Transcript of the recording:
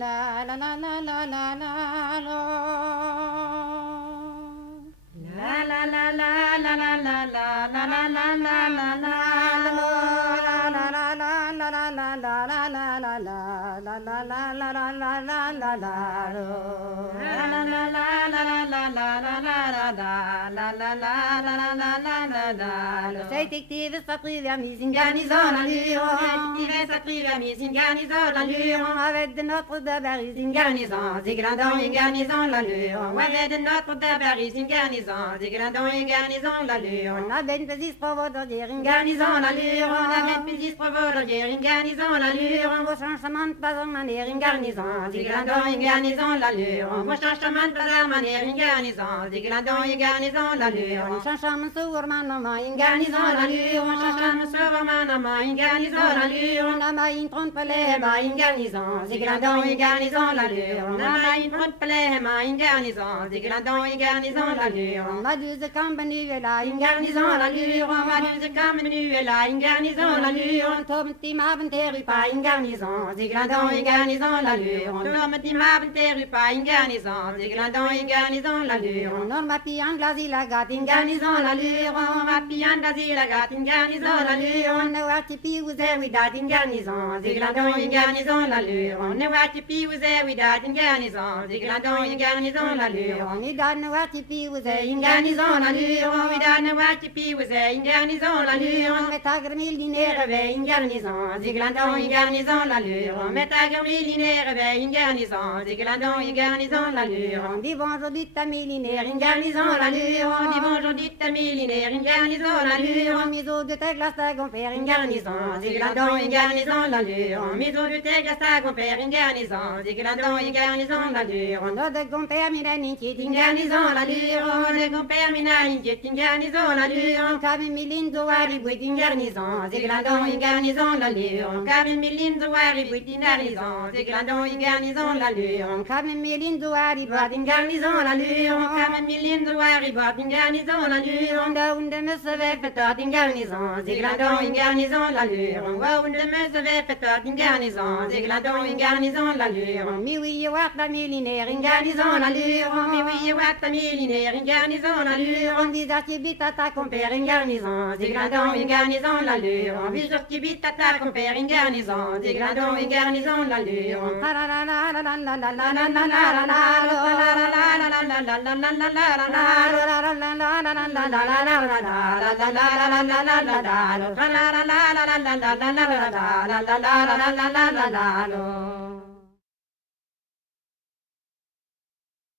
la la la la la la la la. La la la la la la la la la la la la la la. Detective s'attrive mis in garnison à Lyon. Detective s'attrive mis in garnison à Lyon. Avec de notre de Paris in garnison. Ziglandon in garnison la Lyon. Avec de notre de Paris in garnison. Ziglandon in garnison la Lyon. On a ben pésis provododier in garnison la Lyon. On a ben pésis provododier in garnison la Lyon. Vos changements pas en manière in garnison. Ziglandon in garnison la Lyon. Vos changements pas en manière in garnison. Ziglandon in garnison la Lyon. Changement sur manama in garnison la Lyon. Changement sur manama in garnison la Lyon. Nama in trompe les ma in garnison. Ziglandon in garnison la Lyon. Nama in trompe les ma in garnison. Ziglandon in garnison la Lyon. Ma douze compagnie est là in garnison la Lyon. Ma douze compagnie est là in garnison la Lyon. Tomti ma venteru pas in garnison. Ziglandon in garnison la Lyon. Tomti ma venteru pas in garnison. Ziglandon in garnison la Lyon. Norma pian glasi la gat in garnison la Lyon. Ma pian glasi la gat in garnison la Lyon. Ne wati pi vous avez dat in garnison. Ziglandon in garnison la Lyon. Ne wati pi vous avez dat in garnison. Ziglandon in garnison la Lyon. Ni dat ne wati pi vous avez in garnison la Lyon. Ni dat ne wati pi vous avez in garnison la Lyon. Metagre milinaire ve in garnison. Ziglandon in garnison la Lyon. Metagre milinaire ve in garnison. Ziglandon in garnison la Lyon. Dis bonjour dit ta milinaire in garnison la Lyon. Dis bonjour dit ta milinaire in garnison la Lyon. Miso de tes glaces à compère in garnison. Ziglandon in garnison la Lyon. Miso de tes glaces à compère in garnison. Ziglandon in garnison la Lyon. No de compère mina ninchit in garnison la Lyon. De compère mina ninchit in garnison la Lyon. Kami milindo wari buit in garnison. Ziglandon in garnison la Lyon. Kami milindo wari buit in garnison. Ziglandon in garnison la Lyon. Kami milindo wari buit in garnison la Lyon. Kami milindo wari buit in garnison la Lyon. Da unde me se fait in garnison. Ziglandon in garnison la Lyon. Wa unde me se fait in garnison. Ziglandon in garnison la Lyon. Mi oui wat la milinaire in garnison la Lyon. Mi oui wat la milinaire in garnison la Lyon. Dis à qui bit à ta compère in garnison. Ziglandon in garnison la Lyon. Dis à qui bit à ta compère in garnison. Ziglandon in garnison la Lyon. La la la la la la la la la la la la la la la